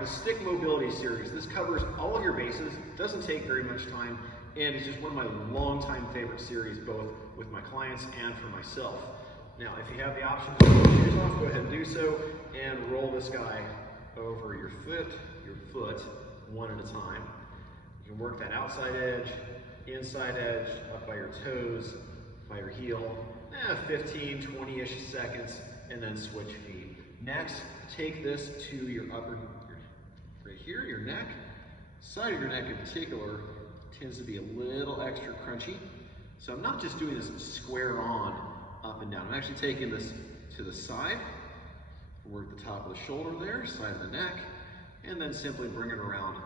the stick mobility series. This covers all of your bases, doesn't take very much time, and it's just one of my longtime favorite series, both with my clients and for myself. Now, if you have the option to take your shoes off, go ahead and do so, and roll this guy over your foot, one at a time. You can work that outside edge, inside edge, up by your toes, by your heel, 15, 20-ish seconds, and then switch feet. Next, take this to your right here, your neck. Side of your neck in particular tends to be a little extra crunchy. So I'm not just doing this square on, up and down. I'm actually taking this to the side, work the top of the shoulder there, side of the neck, and then simply bring it around,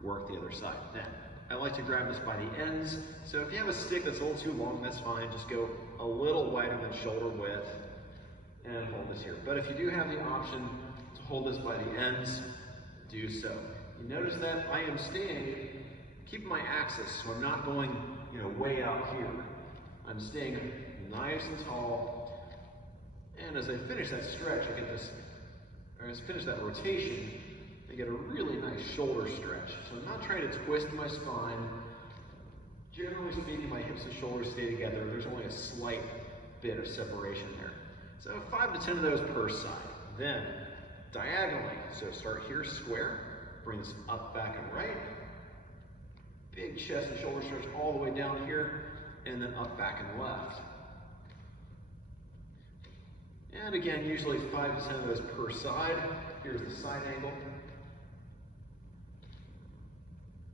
work the other side. Then, I like to grab this by the ends. So if you have a stick that's a little too long, that's fine. Just go a little wider than shoulder width and hold this here. But if you do have the option to hold this by the ends, do so. You notice that I am staying, keeping my axis, so I'm not going, way out here. I'm staying nice and tall. And as I finish that stretch, I get this, or as I finish that rotation, I get a really nice shoulder stretch. So I'm not trying to twist my spine. Generally speaking, my hips and shoulders stay together. There's only a slight bit of separation there. So 5 to 10 of those per side. Then diagonally, so start here square, bring this up, back, and right. Big chest and shoulder stretch all the way down here, and then up, back, and left. And again, usually 5 to 10 of those per side. Here's the side angle.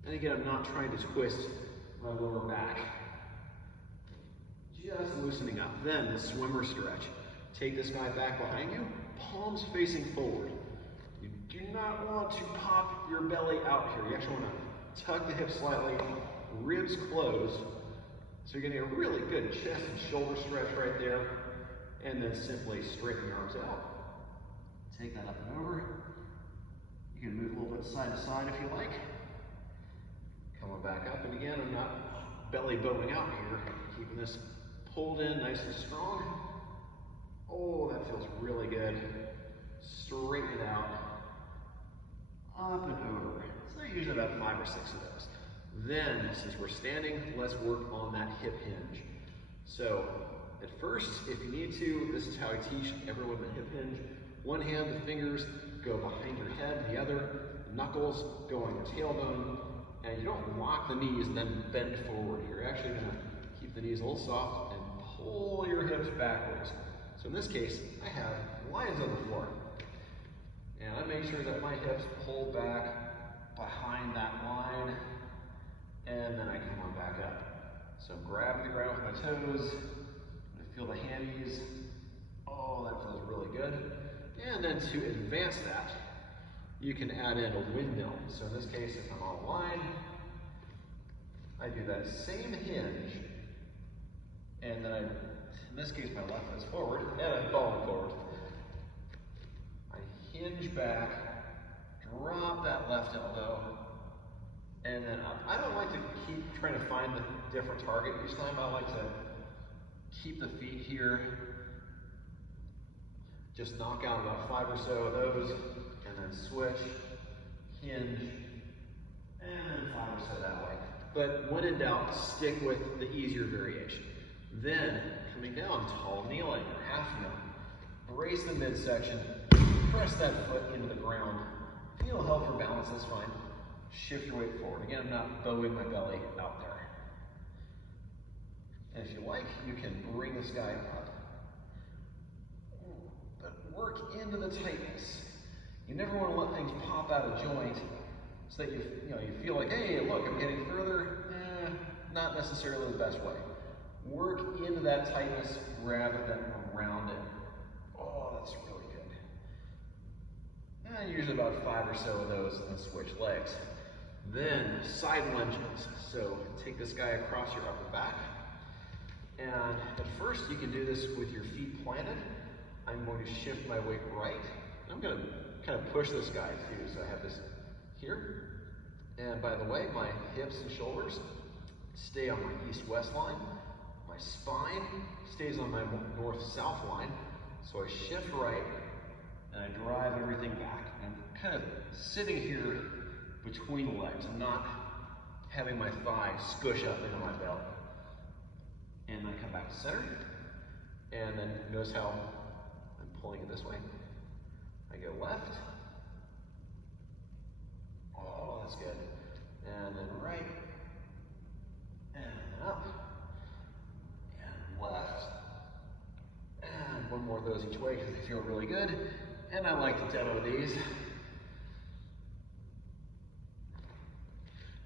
And again, I'm not trying to twist my lower back. Just loosening up. Then the swimmer stretch. Take this guy back behind you, palms facing forward. You do not want to pop your belly out here. You actually want to tuck the hips slightly, ribs closed. So you're getting a really good chest and shoulder stretch right there. And then simply straighten your arms out. Take that up and over. You can move a little bit side to side if you like. Coming back up, and again, I'm not belly bowing out here. Keeping this pulled in nice and strong. Oh, that feels really good. Straighten it out. Up and over. So usually about 5 or 6 of those. Then, since we're standing, let's work on that hip hinge. So, at first, if you need to, this is how I teach everyone the hip hinge. One hand, the fingers go behind your head, the other, the knuckles go on your tailbone, and you don't lock the knees and then bend forward. You're actually gonna keep the knees a little soft and pull your hips backwards. So in this case, I have lines on the floor. And I make sure that my hips pull back behind that line, and then I come on back up. So I'm grabbing the ground with my toes, I feel the hammies. Oh, that feels really good. And then to advance that, you can add in a windmill. So in this case, if I'm on a line, I do that same hinge, and then in this case, my left foot is forward, and I'm falling forward. I hinge back, drop that left elbow, and then up. I don't like to keep trying to find the different target each time. I like to keep the feet here. Just knock out about 5 or so of those, and then switch, hinge, and then 5 or so that way. But when in doubt, stick with the easier variation. Then, coming down, tall kneeling, or half kneeling. Brace the midsection, press that foot into the ground. If you need help for balance, that's fine. Shift your weight forward. Again, I'm not bowing my belly out there. And if you like, you can bring this guy up. But work into the tightness. You never want to let things pop out of joint so that you feel like, hey, look, I'm getting further. Not necessarily the best way. Work into that tightness rather than around it. Oh, that's really good. And usually about 5 or so of those, and then switch legs. Then side lunges. So take this guy across your upper back. And at first you can do this with your feet planted. I'm going to shift my weight right. I'm going to kind of push this guy too. So I have this here. And by the way, my hips and shoulders stay on my east-west line. My spine stays on my north-south line. So I shift right and I drive everything back. I'm kind of sitting here between the legs. I'm not having my thigh squish up into my belt. And then come back to center. And then notice how I'm pulling it this way. I go left. Oh, that's good. And then right. And up. And left. And one more of those each way because they feel really good. And I like to demo these.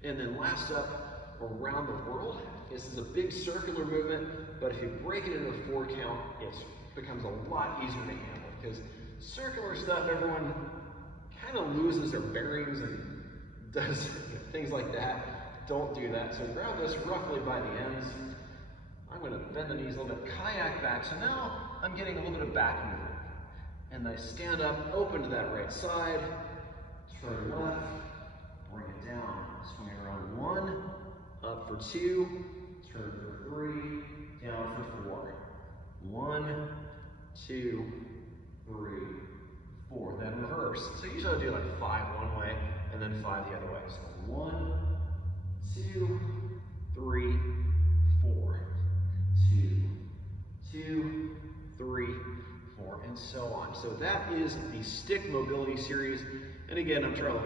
And then last up, around the world. This is a big circular movement, but if you break it into a 4 count, it becomes a lot easier to handle because circular stuff, everyone kind of loses their bearings and does things like that. Don't do that. So grab this roughly by the ends. I'm going to bend the knees a little bit, kayak back. So now I'm getting a little bit of back movement. And I stand up, open to that right side, turn left, bring it down, swing it around 1, up for 2, turn for 3, down for 4. 1, 2, 3, 4. Then reverse. So usually I'll do like 5 one way and then 5 the other way. So 1, 2, 3, 4. 2, 2, 3, 4, and so on. So that is the stick mobility series. And again, I'm Charlie.